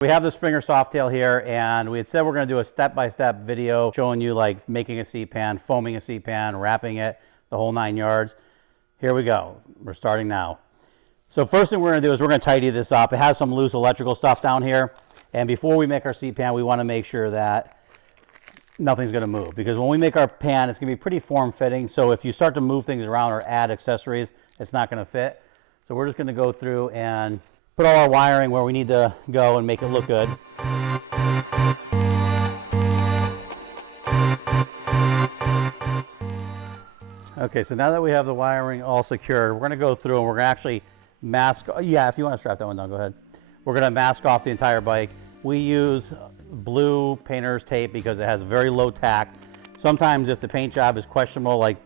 We have the Springer Softail here, and we had said we're going to do a step-by-step video showing you like making a seat pan, foaming a seat pan, wrapping it, the whole 9 yards. Here we go. We're starting now. So first thing we're going to do is we're going to tidy this up. It has some loose electrical stuff down here, and before we make our seat pan, we want to make sure that nothing's going to move, because when we make our pan, it's going to be pretty form-fitting. So if you start to move things around or add accessories, it's not going to fit. So we're just going to go through and put all our wiring where we need to go and make it look good. Okay, so now that we have the wiring all secured, we're going to go through and we're going to actually mask. Yeah, if you want to strap that one down, go ahead. We're going to mask off the entire bike. We use blue painter's tape because it has very low tack. Sometimes if the paint job is questionable, like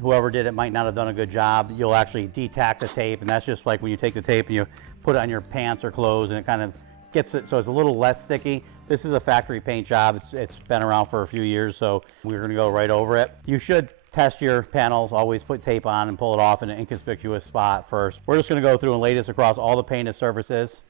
whoever did it might not have done a good job, you'll actually de-tack the tape, and that's just like when you take the tape and you put it on your pants or clothes, and it kind of gets it so it's a little less sticky. This is a factory paint job. It's been around for a few years, so we're going to go right over it. You should test your panels. Always put tape on and pull it off in an inconspicuous spot first. We're just going to go through and lay this across all the painted surfaces.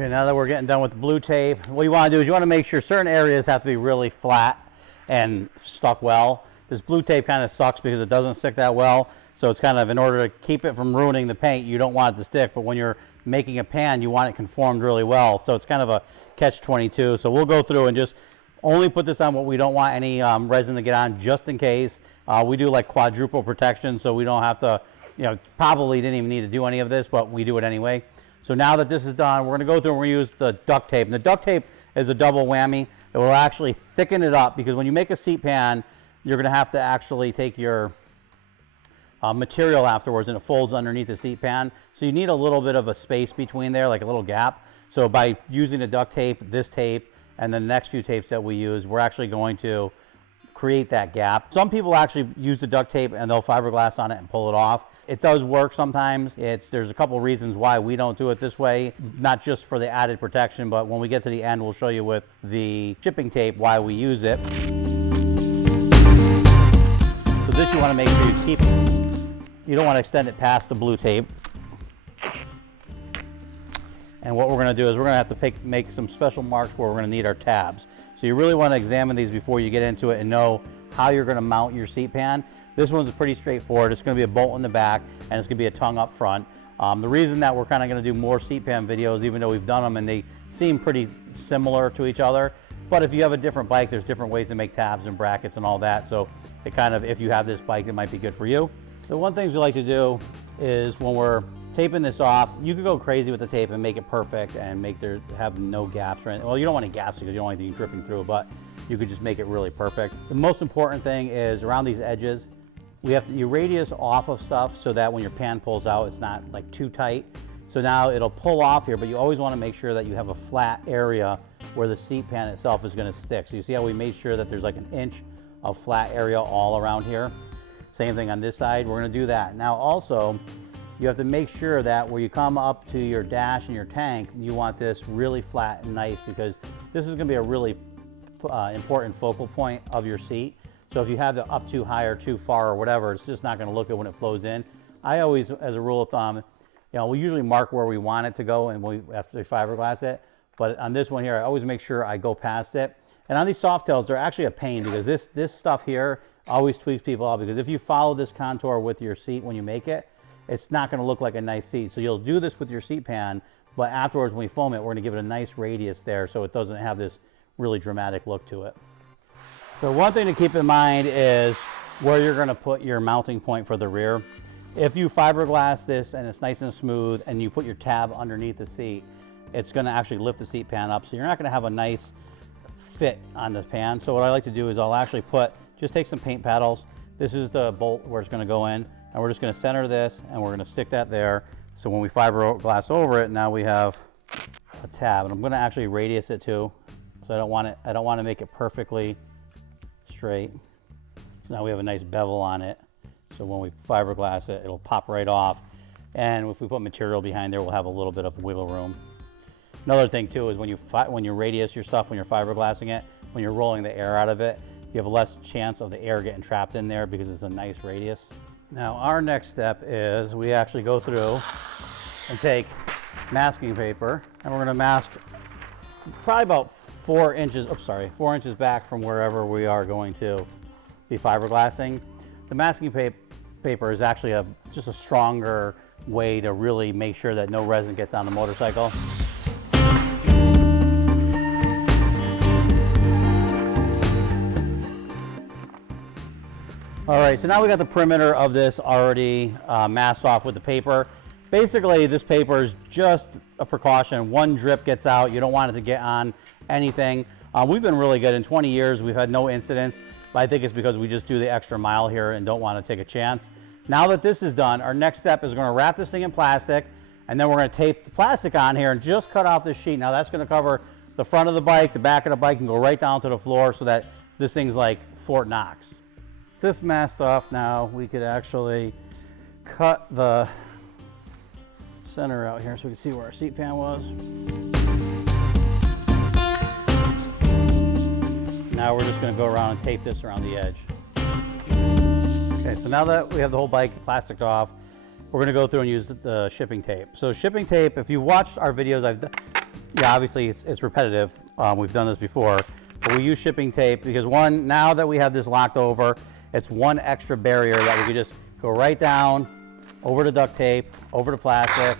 Okay, now that we're getting done with the blue tape, what you want to do is you want to make sure certain areas have to be really flat and stuck well. This blue tape kind of sucks because it doesn't stick that well. So it's kind of, in order to keep it from ruining the paint, you don't want it to stick, but when you're making a pan, you want it conformed really well. So it's kind of a catch-22. So we'll go through and just only put this on what we don't want any resin to get on, just in case. We do like quadruple protection, so we don't have to, probably didn't even need to do any of this, but we do it anyway. So now that this is done, we're going to go through and we're going to use the duct tape. And the duct tape is a double whammy. It will actually thicken it up, because when you make a seat pan, you're going to have to actually take your material afterwards, and it folds underneath the seat pan. So you need a little bit of a space between there, like a little gap. So by using the duct tape, this tape, and the next few tapes that we use, we're actually going to create that gap. Some people actually use the duct tape and they'll fiberglass on it and pull it off. It does work sometimes. There's a couple reasons why we don't do it this way, not just for the added protection, but when we get to the end, we'll show you with the shipping tape why we use it. So this you want to make sure you keep, you don't want to extend it past the blue tape. And what we're going to do is we're going to have to make some special marks where we're going to need our tabs. So you really want to examine these before you get into it and know how you're going to mount your seat pan. This one's pretty straightforward. It's going to be a bolt in the back, and it's going to be a tongue up front. The reason that we're kind of going to do more seat pan videos, even though we've done them and they seem pretty similar to each other, but if you have a different bike, there's different ways to make tabs and brackets and all that. So it kind of, if you have this bike, it might be good for you. So one thing we like to do is when we're taping this off, you could go crazy with the tape and make it perfect and have no gaps or anything. Well, you don't want any gaps because you don't want anything dripping through, but you could just make it really perfect. The most important thing is around these edges, you radius off of stuff so that when your pan pulls out, it's not like too tight. So now it'll pull off here, but you always want to make sure that you have a flat area where the seat pan itself is going to stick. So you see how we made sure that there's like 1 inch of flat area all around here. Same thing on this side, we're going to do that. Now also, you have to make sure that where you come up to your dash and your tank, you want this really flat and nice, because this is going to be a really important focal point of your seat. So if you have it up too high or too far or whatever, it's just not going to look good when it flows in. I always, as a rule of thumb, we usually mark where we want it to go and we after we fiberglass it. But on this one here, I always make sure I go past it. And on these Softails, they're actually a pain, because this stuff here always tweaks people out, because if you follow this contour with your seat when you make it, it's not going to look like a nice seat. So you'll do this with your seat pan, but afterwards when we foam it, we're going to give it a nice radius there so it doesn't have this really dramatic look to it. So one thing to keep in mind is where you're going to put your mounting point for the rear. If you fiberglass this and it's nice and smooth and you put your tab underneath the seat, it's going to actually lift the seat pan up. So you're not going to have a nice fit on the pan. So what I like to do is I'll actually just take some paint paddles. This is the bolt where it's going to go in. And we're just going to center this and we're going to stick that there. So when we fiberglass over it, now we have a tab. And I'm going to actually radius it too. So I don't want to make it perfectly straight. So now we have a nice bevel on it. So when we fiberglass it, it'll pop right off. And if we put material behind there, we'll have a little bit of wiggle room. Another thing too is when you radius your stuff, when you're fiberglassing it, when you're rolling the air out of it, you have less chance of the air getting trapped in there because it's a nice radius. Now our next step is we actually go through and take masking paper, and we're going to mask probably about 4 inches back from wherever we are going to be fiberglassing. The masking paper is actually just a stronger way to really make sure that no resin gets on the motorcycle. All right, so now we got the perimeter of this already masked off with the paper. Basically, this paper is just a precaution. One drip gets out, you don't want it to get on anything. We've been really good. In 20 years, we've had no incidents, but I think it's because we just do the extra mile here and don't want to take a chance. Now that this is done, our next step is going to wrap this thing in plastic, and then we're going to tape the plastic on here and just cut out this sheet. Now that's going to cover the front of the bike, the back of the bike, and go right down to the floor so that this thing's like Fort Knox. This masked off now, we could actually cut the center out here so we can see where our seat pan was. Now we're just going to go around and tape this around the edge. Okay, so now that we have the whole bike plasticed off, we're going to go through and use the shipping tape. So shipping tape, if you watched our videos, obviously it's repetitive. We've done this before, but we use shipping tape because one, now that we have this locked over, it's one extra barrier that we can just go right down, over the duct tape, over the plastic,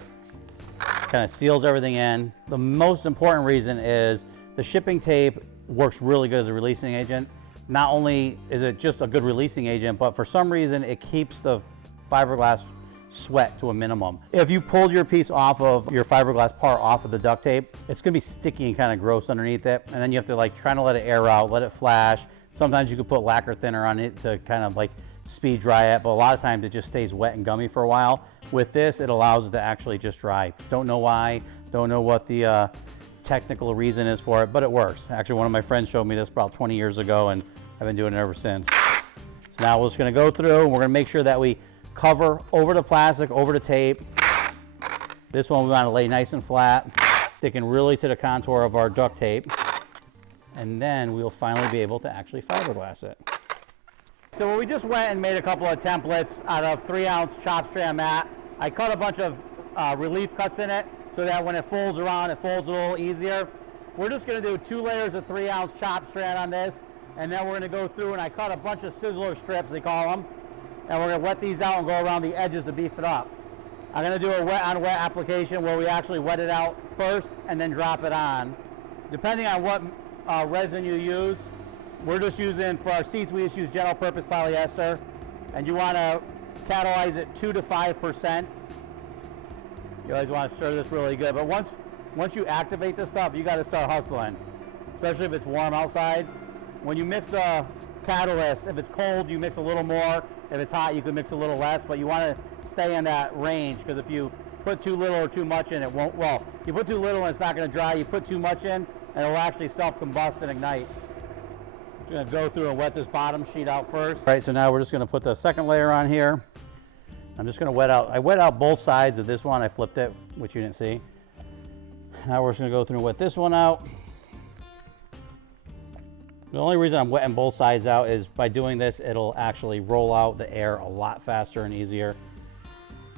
kind of seals everything in. The most important reason is the shipping tape works really good as a releasing agent. Not only is it just a good releasing agent, but for some reason it keeps the fiberglass sweat to a minimum. If you pulled your piece off of your fiberglass part off of the duct tape, it's gonna be sticky and kind of gross underneath it. And then you have to like try to let it air out, let it flash. Sometimes you could put lacquer thinner on it to kind of like speed dry it, but a lot of times it just stays wet and gummy for a while. With this, it allows it to actually just dry. Don't know why, don't know what the technical reason is for it, but it works. Actually, one of my friends showed me this about 20 years ago, and I've been doing it ever since. So now we're just gonna go through, and we're gonna make sure that we cover over the plastic, over the tape. This one we wanna lay nice and flat, sticking really to the contour of our duct tape. And then we'll finally be able to actually fiberglass it. So we just went and made a couple of templates out of 3-ounce chop strand mat. I cut a bunch of relief cuts in it so that when it folds around, it folds a little easier. We're just gonna do 2 layers of 3-ounce chop strand on this, and then we're gonna go through and I cut a bunch of sizzler strips, they call them, and we're gonna wet these out and go around the edges to beef it up. I'm gonna do a wet on wet application where we actually wet it out first and then drop it on. Depending on what resin you use, we're just using, for our seats, we just use general purpose polyester, and you want to catalyze it 2 to 5%. You always want to stir this really good, but once you activate this stuff, you got to start hustling, especially if it's warm outside. When you mix the catalyst, if it's cold, you mix a little more. If it's hot, you can mix a little less, but you want to stay in that range, because if you put too little or too much in, it won't, well, you put too little and it's not going to dry. You put too much in, and it will actually self-combust and ignite. I'm going to go through and wet this bottom sheet out first. All right, so now we're just going to put the second layer on here. I'm just going to wet out, I wet out both sides of this one. I flipped it, which you didn't see. Now we're just going to go through and wet this one out. The only reason I'm wetting both sides out is by doing this, it'll actually roll out the air a lot faster and easier.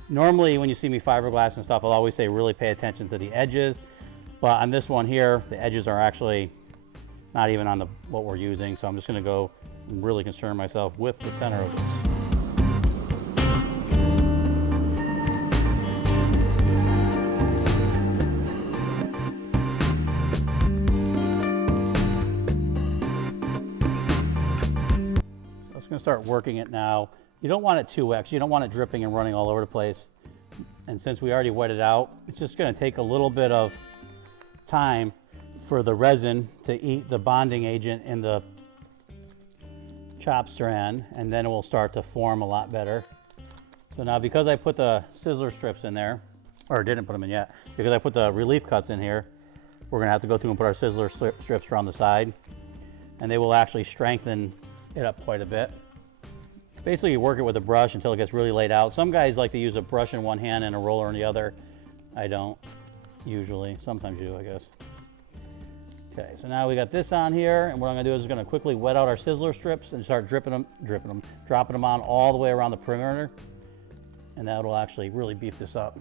Normally, when you see me fiberglass and stuff, I'll always say really pay attention to the edges. But on this one here, the edges are actually not even on what we're using. So I'm just gonna go and really concern myself with the center of this. So I'm just gonna start working it now. You don't want it too wet, 'cause you don't want it dripping and running all over the place. And since we already wet it out, it's just gonna take a little bit of time for the resin to eat the bonding agent in the chop strand, and then it will start to form a lot better. So now, because I put the sizzler strips in there, or didn't put them in yet, because I put the relief cuts in here, we're gonna have to go through and put our sizzler strips around the side, and they will actually strengthen it up quite a bit. Basically, you work it with a brush until it gets really laid out. Some guys like to use a brush in one hand and a roller in the other. I don't. usually. Sometimes you do, I guess. Okay, so now we got this on here, and what I'm gonna do is gonna quickly wet out our sizzler strips and start dropping them on all the way around the perimeter, and that'll actually really beef this up.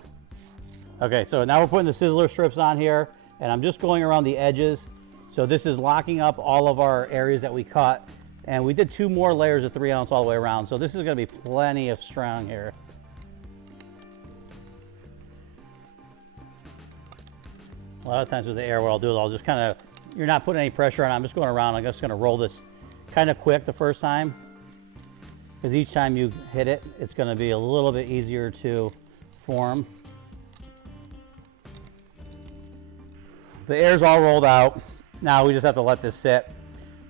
Okay, so now we're putting the sizzler strips on here, and I'm just going around the edges. So this is locking up all of our areas that we cut, and we did 2 more layers of 3 ounce all the way around, so this is gonna be plenty of strong here. A lot of times with the air, what I'll do is I'll just kind of, you're not putting any pressure on, I'm just going around, I'm just going to roll this kind of quick the first time, because each time you hit it, it's going to be a little bit easier to form. The air's all rolled out. Now we just have to let this sit.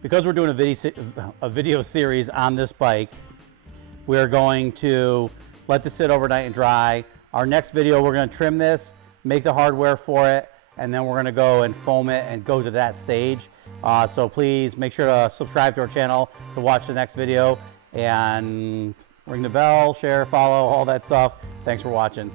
Because we're doing a video series on this bike, we're going to let this sit overnight and dry. Our next video, we're going to trim this, make the hardware for it, and then we're gonna go and foam it and go to that stage. So please make sure to subscribe to our channel to watch the next video, and ring the bell, share, follow, all that stuff. Thanks for watching.